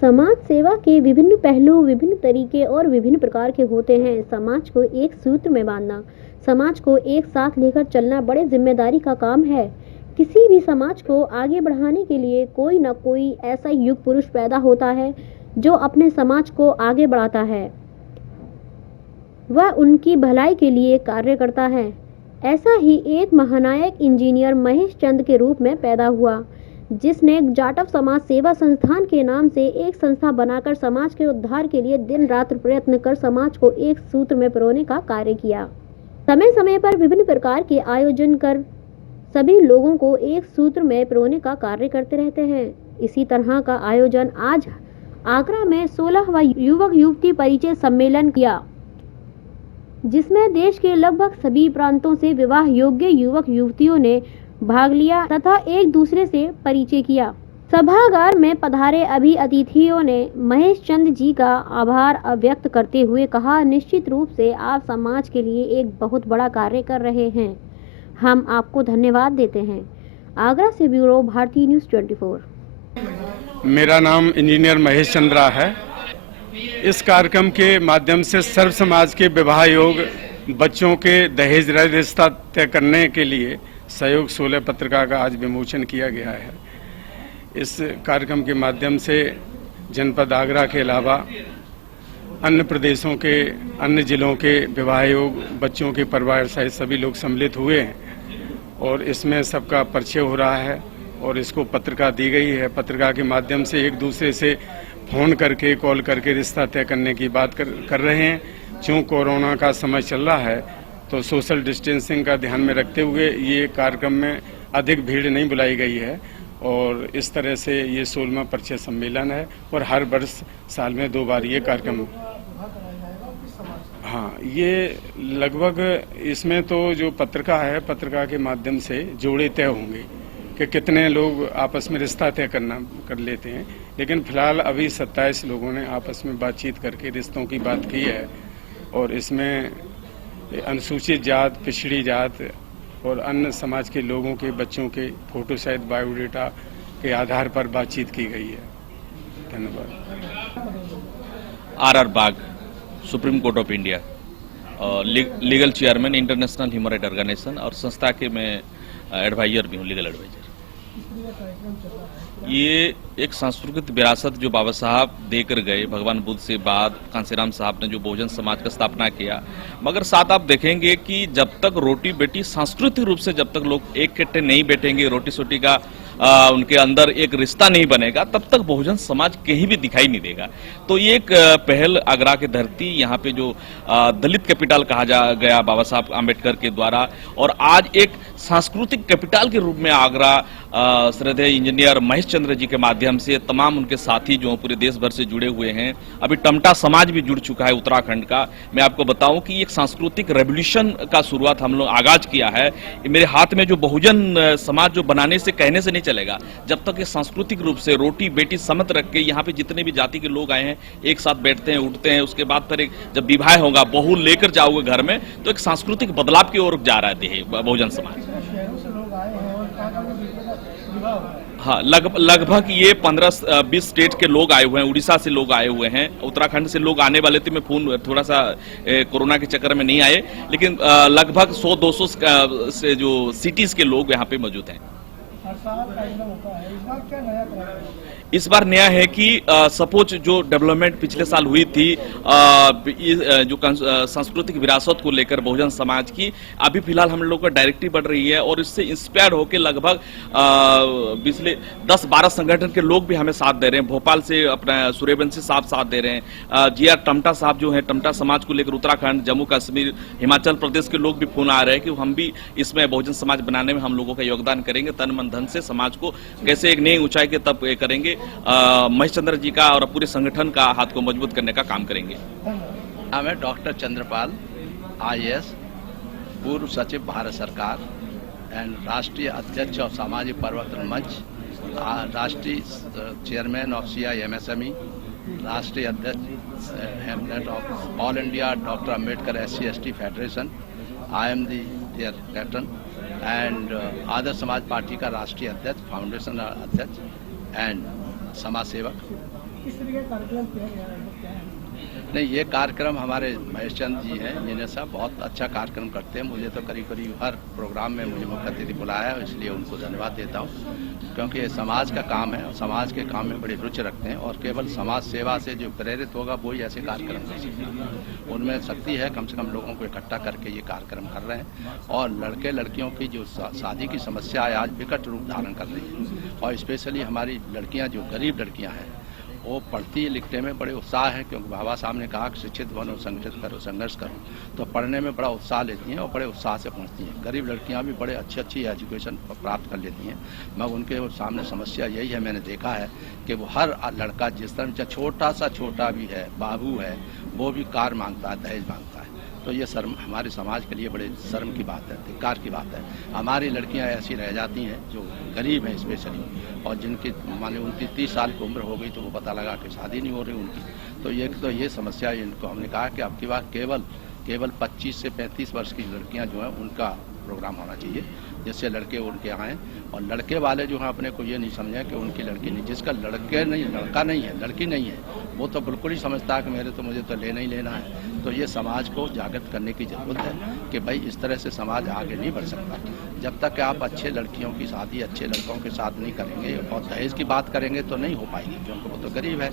समाज सेवा के विभिन्न पहलू, विभिन्न तरीके और विभिन्न प्रकार के होते हैं। समाज को एक सूत्र में बांधना, समाज को एक साथ लेकर चलना बड़े जिम्मेदारी का काम है। किसी भी समाज को आगे बढ़ाने के लिए कोई न कोई ऐसा युग पुरुष पैदा होता है जो अपने समाज को आगे बढ़ाता है, वह उनकी भलाई के लिए कार्य करता है। ऐसा ही एक महानायक इंजीनियर महेश चंद्र के रूप में पैदा हुआ, जिसने जाटव समाज सेवा संस्थान के नाम से एक संस्था बनाकर समाज के उद्धार के लिए दिन रात प्रयत्न कर समाज को एक सूत्र में पिरोने का कार्य किया। समय समय पर विभिन्न प्रकार के आयोजन कर सभी लोगों को एक सूत्र में पिरोने का कार्य करते रहते हैं। इसी तरह का आयोजन आज आगरा में 16वां युवक युवती परिचय सम्मेलन किया, जिसमें देश के लगभग सभी प्रांतों से विवाह योग्य युवक युवतियों ने भाग लिया तथा एक दूसरे से परिचय किया। सभागार में पधारे अभी अतिथियों ने महेश चंद्र जी का आभार व्यक्त करते हुए कहा, निश्चित रूप से आप समाज के लिए एक बहुत बड़ा कार्य कर रहे हैं, हम आपको धन्यवाद देते हैं। आगरा से ब्यूरो भारतीय न्यूज़ 24। मेरा नाम इंजीनियर महेश चंद्रा है। इस कार्यक्रम के माध्यम से सर्व समाज के विवाह योग बच्चों के दहेज रहित रिश्ता तय करने के लिए सहयोग 16 पत्रिका का आज विमोचन किया गया है। इस कार्यक्रम के माध्यम से जनपद आगरा के अलावा अन्य प्रदेशों के अन्य जिलों के विवाह योग बच्चों के परिवार सहित सभी लोग सम्मिलित हुए हैं और इसमें सबका परिचय हो रहा है और इसको पत्रिका दी गई है। पत्रिका के माध्यम से एक दूसरे से फ़ोन करके कॉल करके रिश्ता तय करने की बात कर रहे हैं। क्यों कोरोना का समय चल रहा है तो सोशल डिस्टेंसिंग का ध्यान में रखते हुए ये कार्यक्रम में अधिक भीड़ नहीं बुलाई गई है और इस तरह से ये 16वां परिचय सम्मेलन है और हर वर्ष साल में 2 बार ये कार्यक्रम। हाँ, ये लगभग इसमें तो जो पत्रिका है, पत्रिका के माध्यम से जोड़े तय होंगे कि कितने लोग आपस में रिश्ता तय कर लेते हैं, लेकिन फिलहाल अभी 27 लोगों ने आपस में बातचीत करके रिश्तों की बात की है और इसमें अनुसूचित जात, पिछड़ी जात और अन्य समाज के लोगों के बच्चों के फोटो सहित बायोडाटा के आधार पर बातचीत की गई है। धन्यवाद। R Bagh, supreme court of India, legal chairman international human right organisation और संस्था के मैं एडवाइजर भी हूँ, लीगल एडवाइजर। ये एक सांस्कृतिक विरासत जो बाबा साहब देकर गए भगवान बुद्ध से बाद, कांसीराम साहब ने जो बहुजन समाज का स्थापना किया, मगर साथ आप देखेंगे कि जब तक रोटी बेटी सांस्कृतिक रूप से जब तक लोग एक कट्टे नहीं बैठेंगे, रोटी सोटी का उनके अंदर एक रिश्ता नहीं बनेगा, तब तक बहुजन समाज कहीं भी दिखाई नहीं देगा। तो ये एक पहल आगरा की धरती, यहाँ पे जो दलित कैपिटल कहा गया बाबा साहब आम्बेडकर के द्वारा, और आज एक सांस्कृतिक कैपिटल के रूप में आगरा श्रद्धेय इंजीनियर महेश चंद्र जी के माध्यम से तमाम उनके साथी जो पूरे देश भर से जुड़े हुए हैं। अभी टमटा समाज भी जुड़ चुका है उत्तराखंड का। मैं आपको बताऊं कि एक सांस्कृतिक रेवोल्यूशन का शुरुआत हम लोग आगाज किया है। मेरे हाथ में जो बहुजन समाज जो बनाने से कहने से नहीं चलेगा, जब तक ये सांस्कृतिक रूप से रोटी बेटी समत रख के यहाँ पे जितने भी जाति के लोग आए हैं एक साथ बैठते हैं, उठते हैं, उसके बाद फिर जब विवाह होगा, बहू लेकर जाओगे घर में, तो एक सांस्कृतिक बदलाव की ओर जा रहा है बहुजन समाज। हाँ, लगभग ये 15-20 स्टेट के लोग आए हुए हैं, उड़ीसा से लोग आए हुए हैं, उत्तराखंड से लोग आने वाले थे। मैं फोन थोड़ा सा कोरोना के चक्कर में नहीं आए, लेकिन लगभग 100-200 से जो सिटीज के लोग यहाँ पे मौजूद हैं। इस बार नया है कि सपोज जो डेवलपमेंट पिछले साल हुई थी जो सांस्कृतिक विरासत को लेकर बहुजन समाज की, अभी फिलहाल हम लोग का डायरेक्टिव बढ़ रही है और इससे इंस्पायर होकर लगभग पिछले 10-12 संगठन के लोग भी हमें साथ दे रहे हैं। भोपाल से अपना सूर्यवंशी साहब साथ दे रहे हैं, जीआर टमटा साहब जो है टमटा समाज को लेकर उत्तराखंड, जम्मू कश्मीर, हिमाचल प्रदेश के लोग भी फोन आ रहे हैं कि हम भी इसमें बहुजन समाज बनाने में हम लोगों का योगदान करेंगे, तन मन धन से समाज को कैसे एक नई ऊंचाई के तब करेंगे। महेश चंद्र जी का और पूरे संगठन का हाथ को मजबूत करने का काम करेंगे। नाम है डॉक्टर चंद्रपाल, IAS, पूर्व सचिव भारत सरकार एंड राष्ट्रीय अध्यक्ष ऑफ सामाजिक परिवर्तन मंच, राष्ट्रीय चेयरमैन ऑफ CIMSME, राष्ट्रीय अध्यक्ष हेमलेट of all India doctor Ambedkar SC/ST federation. I am their captain and Adarsh Samaj Party का राष्ट्रीय अध्यक्ष, फाउंडेशन अध्यक्ष एंड समाज सेवक। किस तरह का कार्यक्रम किया गया है, क्या है? नहीं, ये कार्यक्रम हमारे महेश चंद जी हैं, इंजीनियर साहब बहुत अच्छा कार्यक्रम करते हैं। मुझे तो करीब करीब हर प्रोग्राम में मुझे मुख्य अतिथि बुलाया है, इसलिए उनको धन्यवाद देता हूँ, क्योंकि ये समाज का काम है और समाज के काम में बड़ी रुचि रखते हैं और केवल समाज सेवा से जो प्रेरित होगा वही ऐसे कार्यक्रम कर सकते हैं। उनमें शक्ति है, कम से कम लोगों को इकट्ठा करके ये कार्यक्रम कर रहे हैं। और लड़के लड़कियों की जो शादी की समस्या है आज विकट रूप धारण कर रही है, और स्पेशली हमारी लड़कियाँ जो गरीब लड़कियाँ हैं वो पढ़ती लिखने में बड़े उत्साह है, क्योंकि बाबा साहब ने कहा कि शिक्षित बनो, संगठित करो, संघर्ष करो, तो पढ़ने में बड़ा उत्साह लेती हैं और बड़े उत्साह से पढ़ती हैं। गरीब लड़कियां भी बड़े अच्छी एजुकेशन प्राप्त कर लेती हैं, मगर उनके सामने समस्या यही है, मैंने देखा है कि वो हर लड़का जिस तरह छोटा सा छोटा भी है, बाबू है, वो भी कार मांगता है, दहेज मांगता है। तो ये शर्म हमारे समाज के लिए बड़े शर्म की बात है, धिक्कार की बात है। हमारी लड़कियां ऐसी रह जाती हैं जो गरीब हैं स्पेशली, और जिनकी माने उनकी 30 साल की उम्र हो गई तो वो पता लगा कि शादी नहीं हो रही उनकी। तो ये समस्या इनको हमने कहा कि अब की बार केवल 25 से 35 वर्ष की लड़कियां जो हैं उनका प्रोग्राम होना चाहिए, जिससे लड़के उनके आएँ। और लड़के वाले जो हैं अपने को ये नहीं समझें कि उनकी लड़की नहीं, जिसका लड़का नहीं है, लड़की नहीं है, वो तो बिल्कुल ही समझता है कि मुझे तो लेना ही लेना है। तो ये समाज को जागृत करने की ज़रूरत है कि भाई इस तरह से समाज आगे नहीं बढ़ सकता जब तक कि आप अच्छे लड़कियों की शादी अच्छे लड़कों के साथ नहीं करेंगे और दहेज की बात करेंगे तो नहीं हो पाएगी, क्योंकि वो तो गरीब है,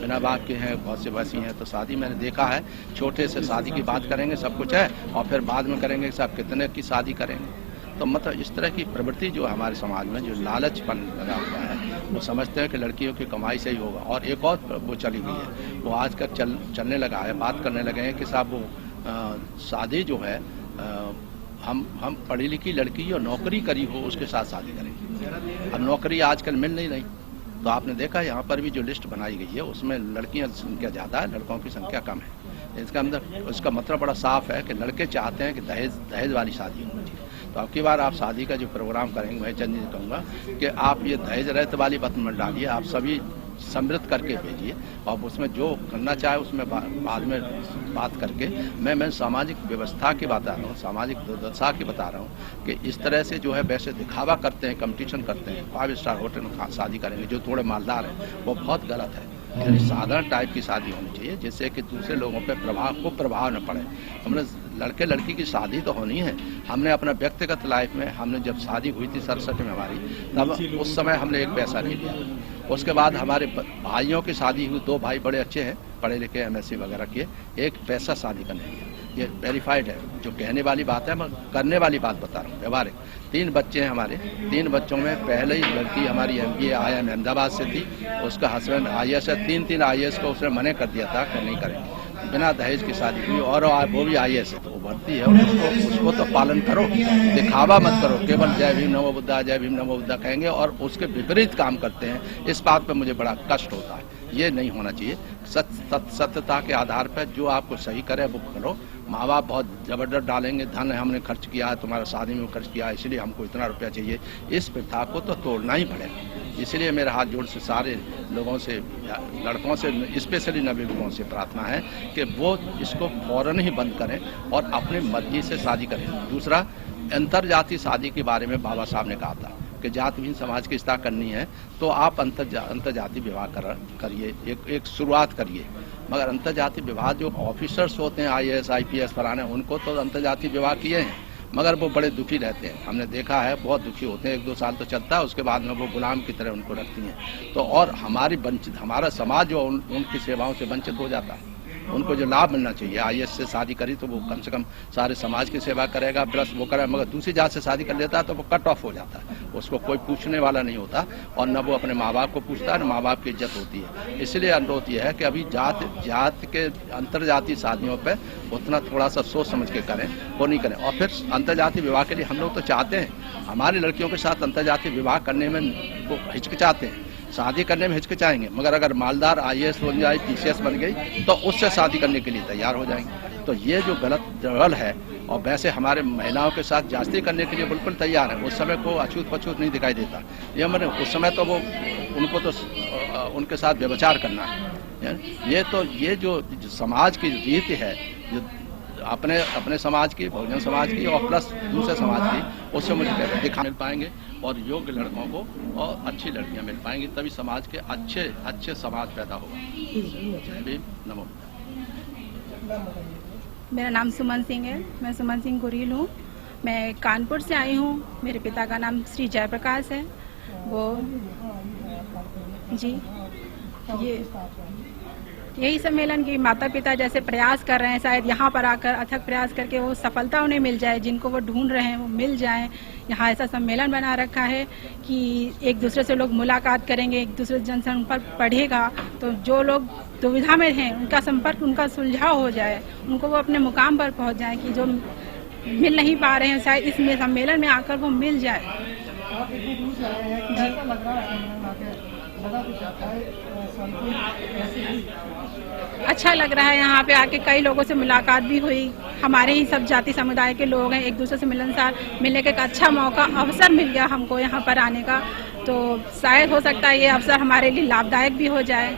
बिना बाप के हैं, बहुत से वैसी हैं। तो शादी मैंने देखा है, छोटे से शादी की बात करेंगे, सब कुछ है, और फिर बाद में करेंगे कि आप कितने की शादी करेंगे। तो मतलब इस तरह की प्रवृत्ति जो हमारे समाज में जो लालचपन लगा हुआ है, वो समझते हैं कि लड़कियों की कमाई से ही होगा। और एक और वो चली हुई है, वो आजकल चलने लगा है, बात करने लगे हैं कि साहब वो शादी जो है हम पढ़ी लिखी लड़की और नौकरी करी हो उसके साथ शादी करेंगे। अब नौकरी आजकल मिल नहीं रही, तो आपने देखा यहाँ पर भी जो लिस्ट बनाई गई है उसमें लड़कियों की संख्या ज़्यादा है, लड़कों की संख्या कम है। इसका मतलब बड़ा साफ है कि लड़के चाहते हैं कि दहेज वाली शादी होनी चाहिए। तो अब की बार आप शादी का जो प्रोग्राम करेंगे, मैं चंद जी कहूँगा कि आप ये दहेज रहित वाली बात मत डालिए, आप सभी समृद्ध करके भेजिए, और उसमें जो करना चाहे उसमें बाद में बात करके मैं सामाजिक व्यवस्था की बता रहा हूँ, सामाजिक दुर्दशा की बता रहा हूँ कि इस तरह से जो है वैसे दिखावा करते हैं, कंपटीशन करते हैं, 5 स्टार होटल में शादी करेंगे जो थोड़े मालदार हैं, वो बहुत गलत है। यानी साधारण टाइप की शादी होनी चाहिए जिससे कि दूसरे लोगों पे प्रभाव न पड़े। हमने लड़के लड़की की शादी तो होनी है, हमने अपना व्यक्तिगत लाइफ में हमने जब शादी हुई थी 67 में हमारी, तब उस समय हमने एक पैसा नहीं लिया। उसके बाद हमारे भाइयों की शादी हुई, 2 भाई बड़े अच्छे हैं, पढ़े लिखे MSc वगैरह किए, एक पैसा शादी करने लिया। ये वेरीफाइड है, जो कहने वाली बात है, मैं करने वाली बात बता रहा हूँ, व्यवहारिक। 3 बच्चे हैं हमारे, 3 बच्चों में पहले ही लड़की हमारी MBA IIM अहमदाबाद से थी, उसका हस्बैंड IAS है, 3 IAS को उसने मना कर दिया था कि नहीं करेंगे, बिना दहेज की शादी हुई, और वो भी IAS है, तो वो भर्ती है, उसको तो पालन करो, दिखावा मत करो, केवल जय भीम नमो बुद्धा, जय भीम नमो बुद्धा कहेंगे और उसके विपरीत काम करते हैं। इस बात पर मुझे बड़ा कष्ट होता है, ये नहीं होना चाहिए। सत्यता के आधार पर जो आपको सही करे वो करो। माँ बाप बहुत ज़बरदस्त डालेंगे, धन हमने खर्च किया है, तुम्हारा शादी में खर्च किया, इसलिए हमको इतना रुपया चाहिए, इस प्रथा को तो तोड़ना ही पड़ेगा। इसलिए मेरा हाथ जोड़ से सारे लोगों से, लड़कों से, स्पेशली नवयुवकों से प्रार्थना है कि वो इसको फौरन ही बंद करें और अपनी मर्जी से शादी करें। दूसरा, अंतरजातीय शादी के बारे में बाबा साहब ने कहा था कि जातिहीन समाज की स्थापना करनी है तो आप अंतरजातीय विवाह करिए, एक शुरुआत करिए। मगर अंतरजातीय विवाह जो ऑफिसर्स होते हैं IAS IPS फलाने, उनको तो अंतरजातीय विवाह किए हैं, मगर वो बड़े दुखी रहते हैं, हमने देखा है, बहुत दुखी होते हैं। 1-2 साल तो चलता है, उसके बाद में वो गुलाम की तरह उनको रखती हैं। तो और हमारा समाज जो उनकी सेवाओं से वंचित हो जाता है। उनको जो लाभ मिलना चाहिए, IAS से शादी करी तो वो कम से कम सारे समाज की सेवा करेगा, प्लस वो करेगा। मगर दूसरी जात से शादी कर लेता है तो वो कट ऑफ हो जाता है, उसको कोई पूछने वाला नहीं होता, और न वो अपने माँ बाप को पूछता है, न माँ बाप की इज्जत होती है। इसलिए अनुरोध ये है कि अभी जात के अंतरजातीय शादियों पर उतना थोड़ा सा सोच समझ के करें, वो नहीं करें। और फिर अंतरजातीय विवाह के लिए हम लोग तो चाहते हैं, हमारी लड़कियों के साथ अंतरजातीय विवाह करने में वो हिचकिचाते हैं, शादी करने में हिचकिचाएंगे, मगर अगर मालदार IAS बन जाए, PCS बन गई, तो उससे शादी करने के लिए तैयार हो जाएंगे। तो ये जो गलत रवल है, और वैसे हमारे महिलाओं के साथ जास्ती करने के लिए बिल्कुल तैयार है। उस समय को अछूत पछूत नहीं दिखाई देता, ये मैंने उस समय तो वो उनको तो उनके साथ व्यभिचार करना है। ये जो समाज की रीति है, जो अपने समाज की, बहुजन समाज की और प्लस दूसरे समाज की, उससे मुझे दिखा मिल पाएंगे और योग्य लड़कों को और अच्छी लड़कियां मिल पाएंगी, तभी समाज के अच्छे समाज पैदा होगा। जय भीम, नमो। मेरा नाम सुमन सिंह है, मैं सुमन सिंह गुरील हूँ। मैं कानपुर से आई हूँ। मेरे पिता का नाम श्री जयप्रकाश है। वो जी यही सम्मेलन की माता पिता जैसे प्रयास कर रहे हैं, शायद यहाँ पर आकर अथक प्रयास करके वो सफलता उन्हें मिल जाए, जिनको वो ढूंढ रहे हैं वो मिल जाए। यहाँ ऐसा सम्मेलन बना रखा है कि एक दूसरे से लोग मुलाकात करेंगे, एक दूसरे जनसंपर्क बढ़ेगा, तो जो लोग दुविधा में हैं उनका संपर्क, उनका सुलझाव हो जाए, उनको वो अपने मुकाम पर पहुँच जाए कि जो मिल नहीं पा रहे हैं शायद इसमें सम्मेलन में आकर वो मिल जाए। अच्छा लग रहा है, यहाँ पे आके कई लोगों से मुलाकात भी हुई। हमारे ही सब जाति समुदाय के लोग हैं, एक दूसरे से मिलनसार मिलने का एक अच्छा मौका, अवसर मिल गया हमको यहाँ पर आने का। तो शायद हो सकता है ये अवसर हमारे लिए लाभदायक भी हो जाए।